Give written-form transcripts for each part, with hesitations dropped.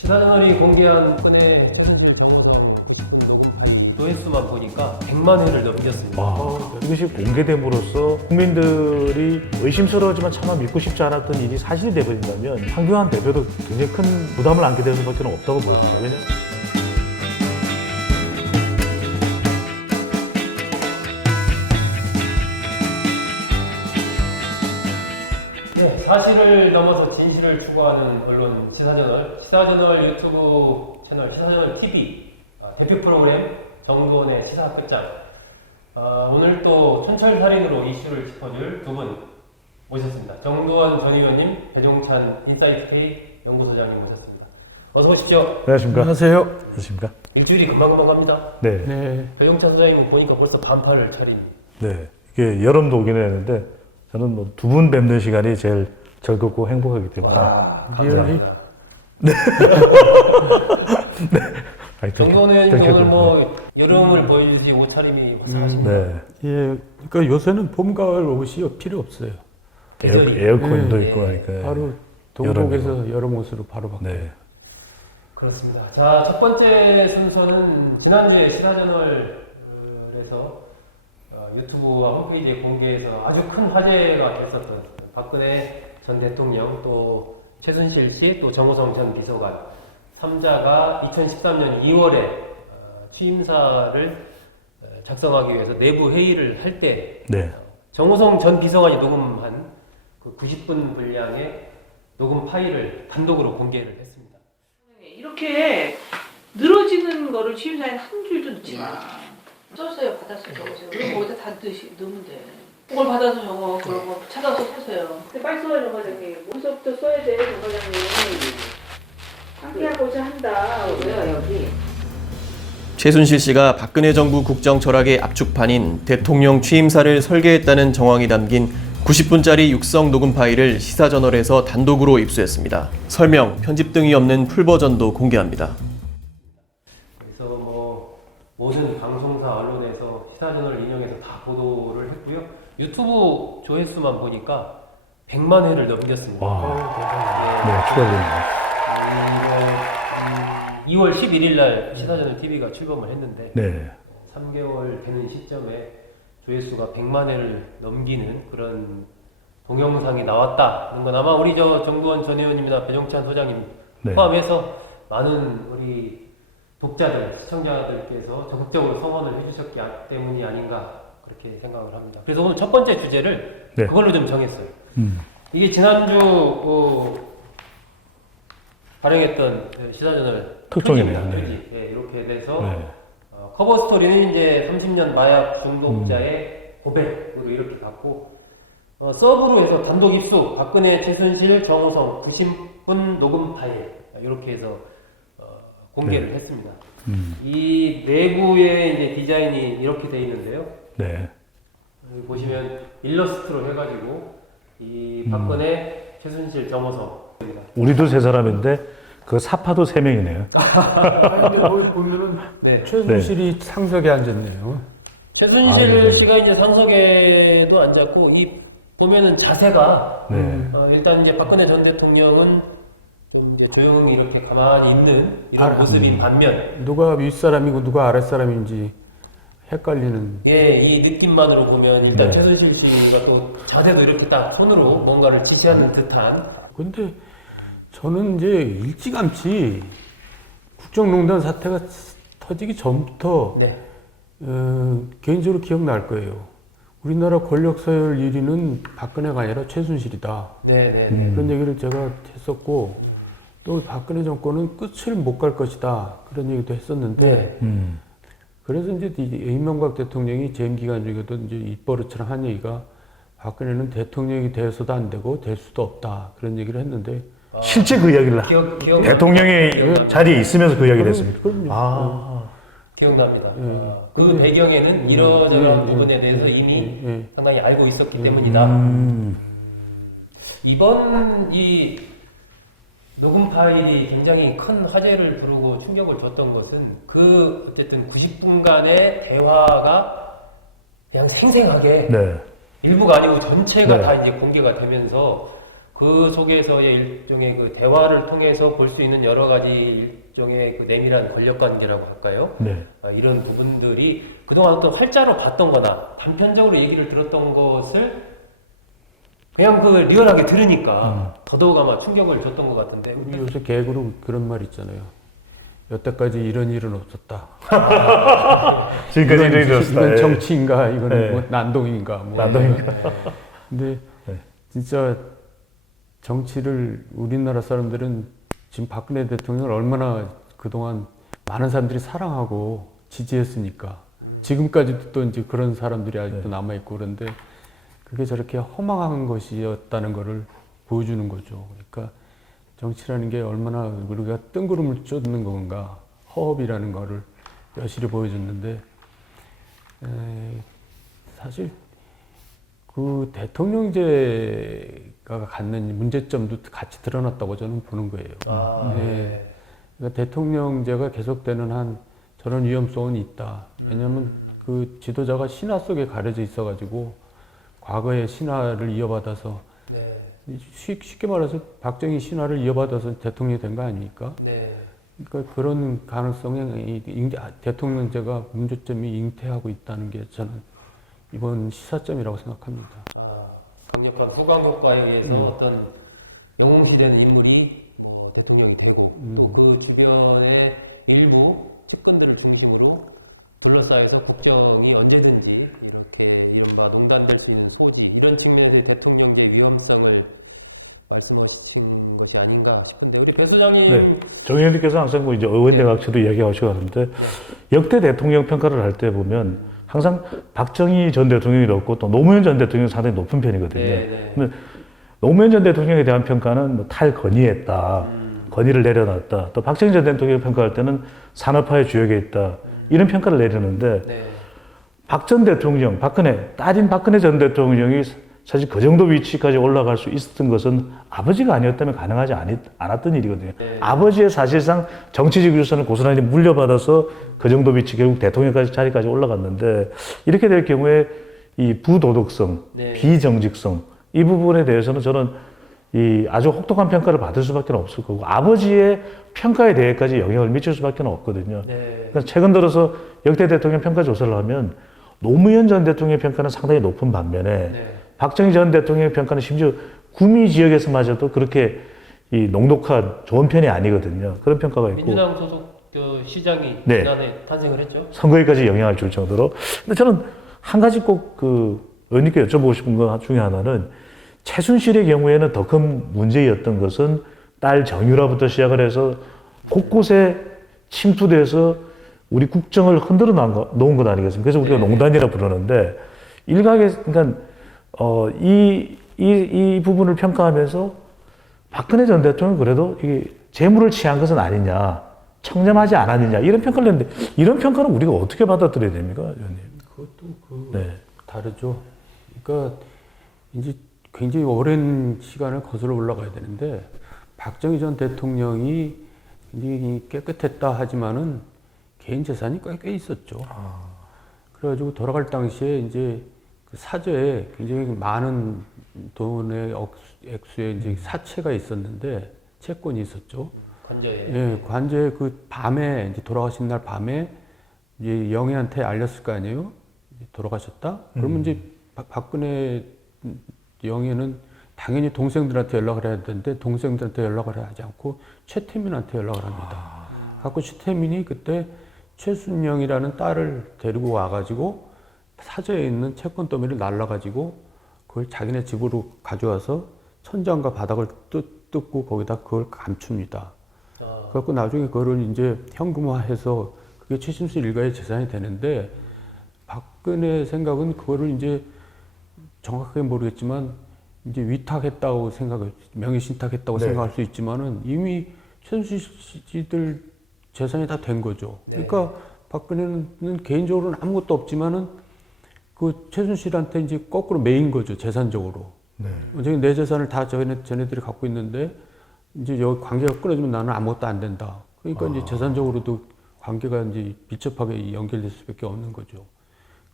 시사저널이 공개한 건의 현실 정보성 조회수만 보니까 100만 회를 넘겼습니다. 이것이 공개됨으로써 국민들이 의심스러우지만 차마 믿고 싶지 않았던 일이 사실이 돼버린다면 황교안 대표도 굉장히 큰 부담을 안게 될 수밖에 없다고 보여집니다. 왜냐하면 네, 사실을 넘어서 진실을 추구하는 언론 시사저널 유튜브 채널 시사저널 TV 대표 프로그램 정두원의 시사끝장. 오늘 또 촌철살인으로 이슈를 짚어줄 두 분 모셨습니다. 정두원 전 의원님, 배종찬 인사이트K 연구소장님 모셨습니다. 어서 오십시오. 안녕하십니까? 안녕하세요. 안녕하십니까? 일주일이 금방금방 갑니다. 네. 네. 배종찬 소장님 보니까 벌써 반팔을 차린. 네. 이게 여름도 오긴 했는데 저는 뭐 두 분 뵙는 시간이 제일 즐겁고 행복하기 때문에. 리얼리. 정두원 의원님 오늘 뭐 여름을 보여주지 옷차림이 화사하십니다. 네. 예, 그러니까 요새는 봄, 가을 옷이 필요 없어요. 에어컨도 네. 있고 하니까. 바로 동복에서 여름 옷으로 바로 바꿔요. 네. 그렇습니다. 자, 첫 번째 순서는 지난주에 시사저널에서 유튜브와 홈페이지에 공개해서 아주 큰 화제가 됐었던 박근혜 전 대통령 또 최순실 씨 또 정호성 전 비서관 3자가 2013년 2월에 취임사를 작성하기 위해서 내부 회의를 할 때 네. 정호성 전 비서관이 녹음한 그 90분 분량의 녹음 파일을 단독으로 공개를 했습니다. 이렇게 늘어지는 거를 취임사에는 한 줄도 넣지 마. 써서요, 받았어요, 적으세요. 그럼 거기다 다 넣으면 돼. 그걸 받아서 적어, 그런 거 찾아서 쓰세요. 근데 빨리 써요, 정 과장님. 문서부터 써야 돼, 정 과장님. 함께하고자 한다. 왜요, 여기? 최순실 씨가 박근혜 정부 국정 철학의 압축판인 대통령 취임사를 설계했다는 정황이 담긴 90분짜리 육성 녹음 파일을 시사저널에서 단독으로 입수했습니다. 설명, 편집 등이 없는 풀버전도 공개합니다. 그래서 뭐 모든 방송사 언론에서 시사저널 인용해서 다 보도를 했고요. 유튜브 조회수만 보니까 100만 회를 넘겼습니다. 와. 네, 축하드립니다. 2월 11일 날 시사저널 TV가 출범을 했는데 네. 3개월 되는 시점에 조회수가 100만 회를 넘기는 그런 동영상이 나왔다는 건 아마 우리 정두원 전 의원님이나 배종찬 소장님 네. 포함해서 많은 우리 독자들, 시청자들께서 적극적으로 성원을 해주셨기 때문이 아닌가 그렇게 생각을 합니다. 그래서 오늘 첫 번째 주제를 네. 그걸로 좀 정했어요. 이게 지난주 발행했던 시사저널 특종입니다. 표지. 네, 이렇게 돼서 네. 커버 스토리는 이제 30년 마약 중독자의 고백으로 이렇게 갔고 서브로 해서 단독 입수 박근혜 최순실 정호성 90분 녹음 파일 이렇게 해서 공개를 했습니다. 이 내부의 이제 디자인이 이렇게 돼 있는데요. 네. 여기 보시면 일러스트로 해가지고 이 박근혜 최순실 정호성 우리도 세 사람인데 그 사파도 세 명이네요. 근데 거기 보면은 네. 최순실이 상석에 앉았네요. 최순실 씨가 이제 상석에도 앉았고 이 보면은 자세가 네. 일단 이제 박근혜 전 대통령은 좀 이제 조용히 이렇게 가만히 있는 이런 모습인 반면 누가 윗사람이고 누가 아랫사람인지 헷갈리는. 예, 이 느낌만으로 보면 일단 네. 최순실 씨가 또 자세도 이렇게 딱 손으로 뭔가를 지시하는 듯한 근데 저는 이제 일찌감치 국정농단 사태가 터지기 전부터 네. 개인적으로 기억날 거예요. 우리나라 권력 서열 1위는 박근혜가 아니라 최순실이다. 네. 그런 얘기를 제가 했었고 또 박근혜 정권은 끝을 못 갈 것이다. 그런 얘기도 했었는데 네. 그래서 이제 이명박 대통령이 재임 기간 중에도 이제 입버릇처럼 한 얘기가 박근혜는 대통령이 되어서도 안 되고 될 수도 없다. 그런 얘기를 했는데 실제 그 이야기를 기억 대통령의 자리에 있으면서 그 이야기를 했습니다. 그럼요. 기억납니다. 예. 그 배경에는 이러저러한 부분에 대해서 이미 상당히 알고 있었기 때문이다. 이번 이 녹음 파일이 굉장히 큰 화제를 부르고 충격을 줬던 것은 그 어쨌든 90분간의 대화가 그냥 생생하게 네. 일부가 아니고 전체가 네. 다 이제 공개가 되면서 그 속에서의 일종의 그 대화를 통해서 볼 수 있는 여러 가지 일종의 그 내밀한 권력 관계라고 할까요? 네. 이런 부분들이 그동안 어떤 활자로 봤던 거나 단편적으로 얘기를 들었던 것을 그냥 그 리얼하게 들으니까 더더욱 아마 충격을 줬던 것 같은데. 우리 요새 개그로 그런 말 있잖아요. 여태까지 이런 일은 없었다. 지금까지 이런 일이 없었다. 이건 예. 정치인가, 이거는 네. 뭐 난동인가. 뭐. 난동인가. 근데 네. 진짜 정치를 우리나라 사람들은 지금 박근혜 대통령을 얼마나 그동안 많은 사람들이 사랑하고 지지했으니까 지금까지도 또 이제 그런 사람들이 아직도 남아있고 그런데 그게 저렇게 허망한 것이었다는 것을 보여주는 거죠. 그러니까 정치라는 게 얼마나 우리가 뜬구름을 쫓는 건가, 허업이라는 거를 여실히 보여줬는데, 사실 그 대통령제가 갖는 문제점도 같이 드러났다고 저는 보는 거예요. 네. 그러니까 대통령제가 계속되는 한 저런 위험성은 있다. 왜냐하면 그 지도자가 신화 속에 가려져 있어가지고 과거의 신화를 이어받아서 쉽게 말해서 박정희 신화를 이어받아서 대통령이 된 거 아닙니까? 그러니까 그런 가능성에 대통령제가 문제점이 잉태하고 있다는 게 저는 이번 시사점이라고 생각합니다. 강력한 소강국가에 의해서 어떤 영웅시된 인물이 뭐 대통령이 되고 또 그 주변의 일부 측근들을 중심으로 둘러싸여서 국정이 언제든지 이렇게 이른바 농단될 수 있는 소지 이런 측면에서 대통령제의 위험성을 말씀하신 것이 아닌가 싶은데 우리 배 소장님 네. 정 의원님께서 항상 뭐 이제 의원대각체도 이야기하시고 하는데 역대 대통령 평가를 할 때 보면 항상 박정희 전 대통령이 높고 또 노무현 전 대통령이 상당히 높은 편이거든요. 근데 노무현 전 대통령에 대한 평가는 뭐 탈건의했다, 건의를 내려놨다. 또 박정희 전 대통령 평가할 때는 산업화의 주역에 있다 이런 평가를 내리는데 박 전 대통령, 딸인 박근혜 전 대통령이 사실 그 정도 위치까지 올라갈 수 있었던 것은 아버지가 아니었다면 가능하지 않았던 일이거든요. 아버지의 사실상 정치적 유산을 고스란히 물려받아서 그 정도 위치 결국 대통령까지 자리까지 올라갔는데 이렇게 될 경우에 이 부도덕성, 비정직성 이 부분에 대해서는 저는 이 아주 혹독한 평가를 받을 수밖에 없을 거고 아버지의 평가에 대해까지 영향을 미칠 수밖에 없거든요. 그러니까 최근 들어서 역대 대통령 평가 조사를 하면 노무현 전 대통령의 평가는 상당히 높은 반면에 박정희 전 대통령의 평가는 심지어 구미 지역에서마저도 그렇게 이 농독한 좋은 편이 아니거든요. 그런 평가가 있고 민주당 소속 그 시장이 지난해 탄생을 했죠. 선거에까지 영향을 줄 정도로. 근데 저는 한 가지 꼭 그 의원님께 여쭤보고 싶은 것 중에 하나는 최순실의 경우에는 더 큰 문제였던 것은 딸 정유라부터 시작을 해서 곳곳에 침투돼서 우리 국정을 흔들어 놓은 것 아니겠습니까? 그래서 우리가 농단이라 부르는데 일각에 그러니까 이 부분을 평가하면서 박근혜 전 대통령은 그래도 이게 재물을 취한 것은 아니냐, 청렴하지 않았느냐 이런 평가를 했는데 이런 평가는 우리가 어떻게 받아들여야 됩니까, 의원님? 그것도 다르죠. 그러니까 이제 굉장히 오랜 시간을 거슬러 올라가야 되는데 박정희 전 대통령이 굉장히 깨끗했다 하지만은 개인 재산이 꽤 있었죠. 그래가지고 돌아갈 당시에 이제 그 사저에 굉장히 많은 돈의 액수의 이제 사채가 있었는데 채권이 있었죠. 관저에. 예, 관저에 그 밤에 이제 돌아가신 날 밤에 이제 영애한테 알렸을 거 아니에요. 돌아가셨다. 그러면 이제 박근혜 영애는 당연히 동생들한테 연락을 해야 되는데 동생들한테 연락을 하지 않고 최태민한테 연락을 합니다. 갖고 최태민이 그때 최순영이라는 딸을 데리고 와가지고 사저에 있는 채권 더미를 날라가지고 그걸 자기네 집으로 가져와서 천장과 바닥을 뜯고 거기다 그걸 감춥니다. 그래갖고 나중에 그거를 이제 현금화해서 그게 최순실 일가의 재산이 되는데 박근혜 생각은 그거를 이제 정확하게 모르겠지만 이제 위탁했다고 명의신탁했다고 생각할 수 있지만은 이미 최순실들 재산이 다 된 거죠. 그러니까 박근혜는 개인적으로는 아무것도 없지만은 그 최순실한테 이제 거꾸로 매인 거죠, 재산적으로. 내 재산을 다 쟤네들이 갖고 있는데 이제 여기 관계가 끊어지면 나는 아무것도 안 된다. 그러니까 이제 재산적으로도 관계가 이제 밀접하게 연결될 수밖에 없는 거죠.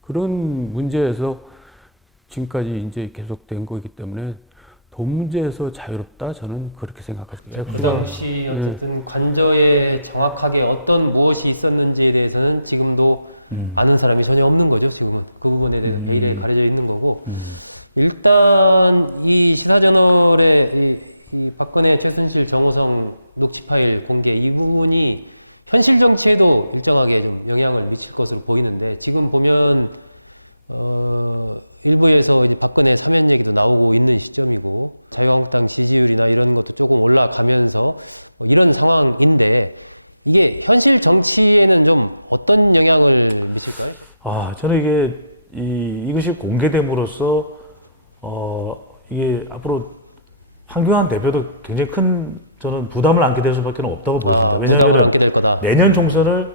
그런 문제에서 지금까지 이제 계속된 거기 때문에 돈 문제에서 자유롭다 저는 그렇게 생각합니다. 그 당시 어쨌든 관저에 정확하게 어떤 무엇이 있었는지에 대해서는 지금도 아는 사람이 전혀 없는 거죠. 지금 그 부분에 대해서 얘기가 가려져 있는 거고. 일단 이 시사저널의 이 박근혜, 최순실, 정호성 녹취 파일 공개 이 부분이 현실 정치에도 일정하게 좀 영향을 미칠 것으로 보이는데 지금 보면 일부에서 박근혜 사면 얘기도 나오고 있는 시절이고 자유한국당 지지율이나 이런 것도 조금 올라가면서 이런 상황인데 이게 현실 정치에는 좀 어떤 영향을 미칠까요? 저는 이것이 공개됨으로써 이게 앞으로 황교안 대표도 굉장히 큰 저는 부담을 안게 될 수밖에 없다고 보여집니다. 왜냐하면 내년 총선을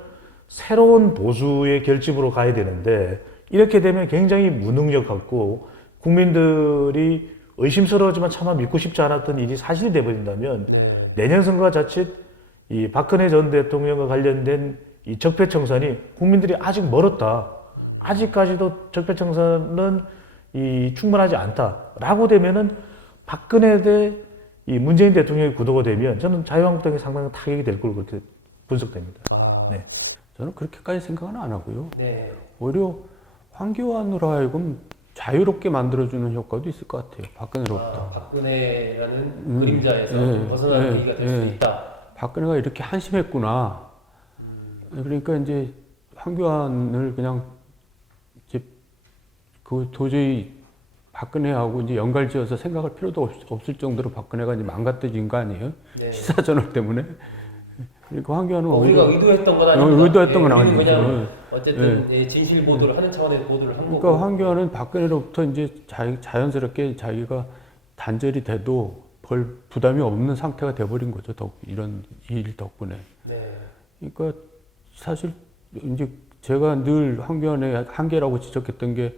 새로운 보수의 결집으로 가야 되는데 이렇게 되면 굉장히 무능력 같고 국민들이 의심스러워지만 차마 믿고 싶지 않았던 일이 사실이 돼버린다면 내년 선거가 자칫 이 박근혜 전 대통령과 관련된 이 적폐청산이 국민들이 아직 멀었다. 아직까지도 적폐청산은 충분하지 않다라고 되면은 박근혜 대 이 문재인 대통령이 구도가 되면 저는 자유한국당이 상당히 타격이 될 걸로 그렇게 분석됩니다. 네. 저는 그렇게까지 생각은 안 하고요. 네. 오히려 황교안으로 하여금 자유롭게 만들어주는 효과도 있을 것 같아요. 박근혜로부터. 박근혜라는 그림자에서 벗어나는 계기가 될 수 있다. 박근혜가 이렇게 한심했구나. 그러니까 이제 황교안을 그냥 이제 그 도저히 박근혜하고 이제 연관지어서 생각할 필요도 없을 정도로 박근혜가 이제 망가뜨진 거 아니에요? 네. 시사저널 때문에. 그러니까 황교안은 우리가 의도했던 건 아니고 의도했던 건 아니죠. 그냥 어쨌든 진실 보도를 하는 차원에서 보도를 한 거고. 그러니까 황교안은 박근혜로부터 이제 자연스럽게 자기가 단절이 돼도 별 부담이 없는 상태가 돼버린 거죠. 이런 일 덕분에. 네. 그러니까 사실 이제 제가 늘 황교안의 한계라고 지적했던 게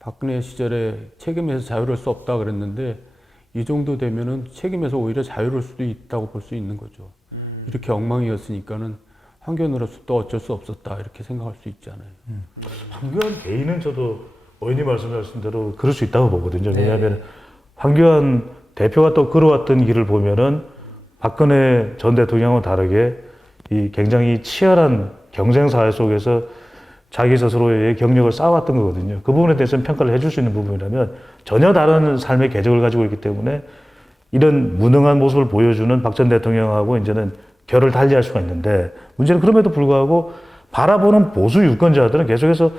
박근혜 시절에 책임에서 자유로울 수 없다 그랬는데 이 정도 되면은 책임에서 오히려 자유로울 수도 있다고 볼 수 있는 거죠. 이렇게 엉망이었으니까는 황교안으로서 또 어쩔 수 없었다 이렇게 생각할 수 있잖아요. 황교안 개인은 저도 의원님 말씀하신 대로 그럴 수 있다고 보거든요. 왜냐하면 황교안 대표가 또 걸어왔던 길을 보면은 박근혜 전 대통령과 다르게 이 굉장히 치열한 경쟁 사회 속에서 자기 스스로의 경력을 쌓아왔던 거거든요. 그 부분에 대해서는 평가를 해줄 수 있는 부분이라면 전혀 다른 삶의 궤적을 가지고 있기 때문에 이런 무능한 모습을 보여주는 박 전 대통령하고 이제는 결을 달리할 수가 있는데 문제는 그럼에도 불구하고 바라보는 보수 유권자들은 계속해서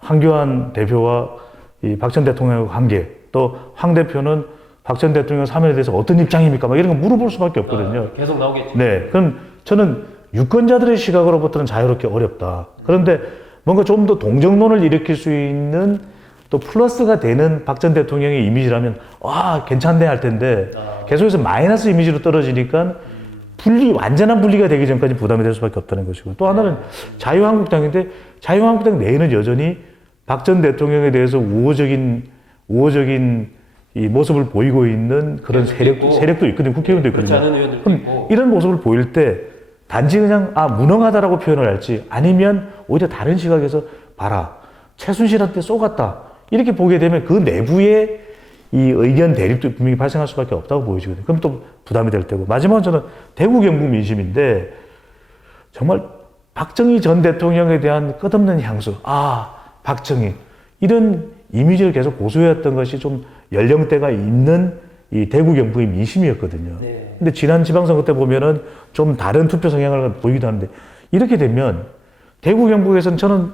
황교안 대표와 이 박 전 대통령의 관계 또 황 대표는 박 전 대통령 사면에 대해서 어떤 입장입니까? 막 이런 거 물어볼 수밖에 없거든요. 계속 나오겠죠. 네. 그럼 저는 유권자들의 시각으로부터는 자유롭게 어렵다. 그런데 뭔가 좀 더 동정론을 일으킬 수 있는 또 플러스가 되는 박 전 대통령의 이미지라면 괜찮네 할 텐데 계속해서 마이너스 이미지로 떨어지니까 완전한 분리가 되기 전까지 부담이 될 수밖에 없다는 것이고 또 하나는 자유한국당인데 자유한국당 내에는 여전히 박 전 대통령에 대해서 우호적인 이 모습을 보이고 있는 그런 세력도 있거든요. 국회의원도 그렇지 있거든요. 않은 의원들도 있고. 이런 모습을 보일 때 단지 그냥 무능하다라고 표현을 할지 아니면 오히려 다른 시각에서 봐라 최순실한테 쏘갔다 이렇게 보게 되면 그 내부에 이 의견 대립도 분명히 발생할 수밖에 없다고 보여지거든요. 그럼 또 부담이 될 테고 마지막으로 저는 대구 경북 민심인데 정말 박정희 전 대통령에 대한 끝없는 향수 박정희 이런 이미지를 계속 고수해왔던 것이 좀 연령대가 있는 이 대구 경북의 민심이었거든요. 네. 근데 지난 지방선거 때 보면은 좀 다른 투표 성향을 보이기도 하는데 이렇게 되면 대구 경북에서는 저는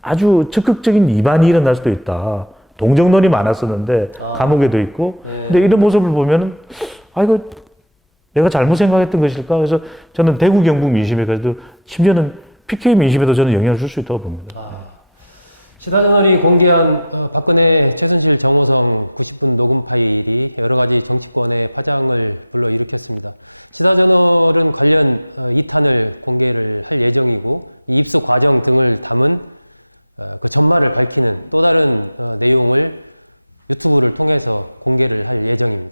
아주 적극적인 이반이 일어날 수도 있다. 동정론이 많았었는데 감옥에도 있고 근데 이런 모습을 보면은 이거 내가 잘못 생각했던 것일까? 그래서 저는 대구 경북 민심에 그래도 심지어는 PK 민심에도 저는 영향을 줄 수 있다고 봅니다. 시사저널이 공개한 박근혜, 최순실, 정호성 녹음 파일이 여러 가지 정치권의 화장을 불러일으켰습니다. 시사저널은 관련 2탄을 공개를 할 예정이고 입수 과정 등을 담은 그 전말을 밝히는 또 다른 내용을 학생들을 통해서 공개를 할 예정입니다.